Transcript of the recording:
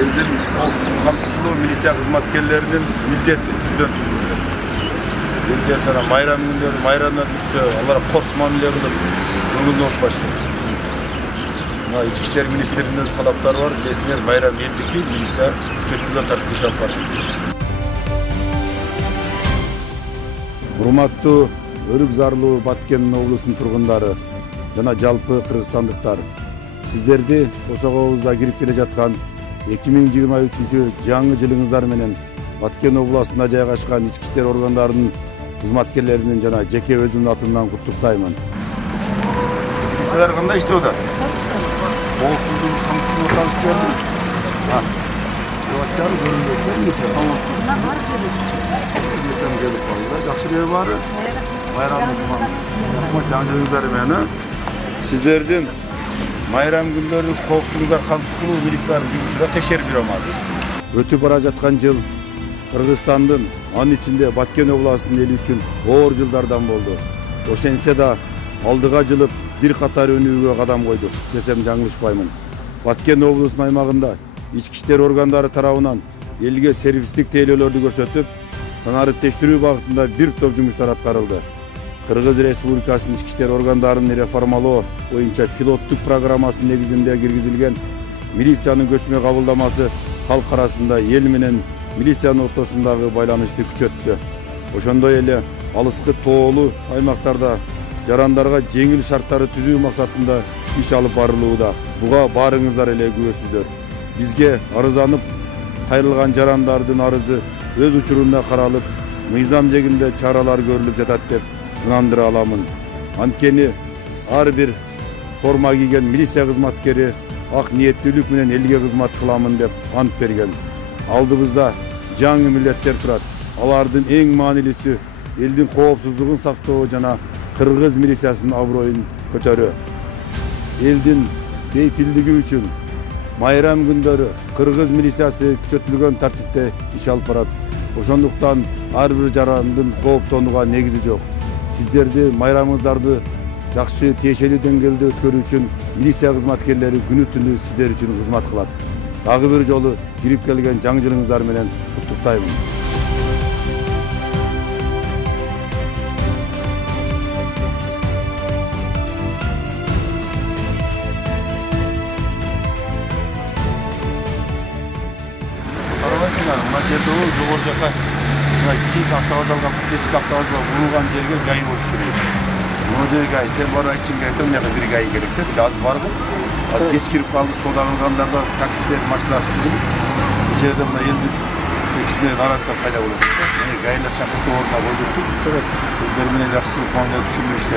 Elden kamsızlığı milisiya hizmetkerlerinin mildetli tüzden tüzülür. Ellerden bayram günleri bayramdan düşse, onlara korks mamile kılıp, önünde olup başlar. İçki İşler Ministeri'nin talapları var. Bilesiniz bayram eldeki milisiya çöktüğünden tartış yapar. Hurmattуу Өрүк Зарлуу Баткен облусунун тургундары жана жалпы кыргызстандыктар, сиздерди косогобузда кирип келе жаткан 2023 жаңы жылыңыздар менен Баткен областында жайгашкан ички иштер органдарынын кызматкерлеринин жана жеке өзүмдүн атымдан куттуктаймын. Силер кандай иштеп атат? Коопсуздук камсыздык отабызбы? Жабачар көрүнөт. Жакшы бар. Bayramınız жаңылыңыздар менен сиздердин майрам күндөрү коопсуздуктар камсыз кылуу милициялардын жумушуна текшерип жүрөмүз. Өтүп бара жаткан жыл Кыргызстандын, анын ичинде Баткен областынын эли үчүн оор жылдардан болду. Ошентсе да алдыга жылып бир катар өнүүгө кадам койдук десем жаңылышпаймын. Баткен облусунун аймагында ички иштер органдары тарабынан элге сервистик тейлөөлөрдү көрсөтүп, санариптештирүү багытында бир топ жумуштар аткарылды. Кыргыз Республикасынын ички иштер органдарын реформалоо боюнча пилоттук программасынын негизинде киргизилген милициянын көчмө кабылдамасы халк арасында эл менен милициянын ортосундагы байланышты күчөттү. Ошондой эле алыскы тоолуу аймактарда жарандарга жеңил шарттары түзүү максатында иш алып барылууда. Буга баарыңыздар эле күбөсүздөр. Бизге арызданып кайрылган жарандардын арызы өз учурунда каралып, мыйзам жегинде чаралар көрүлүп жатат деп ынандыра аламын. Анткени ар бир форма кийген милиция кызматкери ак ниеттүүлүк менен элге кызмат кыламын деп ант берген. Алдыбызда жаңы милдеттер турат. Алардын эң маанилүүсү элдин коопсуздугун сактоо жана кыргыз милициясынын аброюн көтөрүү. Элдин бейпилдиги үчүн майрам күндөрү кыргыз милициясы күчөтүлгөн тартипте иш алып барат. Ошондуктан ар бир жарандын кооптонууга негизи жок. Сиздерди майрамыңыздарды жакшы тиешелүү деңгээлде өткөрүү үчүн милиция кызматкерлери күнү түнү сиздер үчүн кызмат кылат. Дагы бир жолу кирип келген жаңы жылыңыздар менен куттуктаймын. Жогору жака кийинки автовокзалга, эски автовокзалга урулган жерге гай болуш керек. Мына жерге гай, сен барып айтышың керек, мына жака бир гай керек деп, азыр барбы? Азыр кеч кирип калды, соода кылгандарда таксилер, машиналар түзүлүп, бул жерде мына элдин экисине наразычылык пайда болот. Гайлар чакыртуу ордуна койдук. Өздөрү менен жакшы мамиле түшүндүрүштү.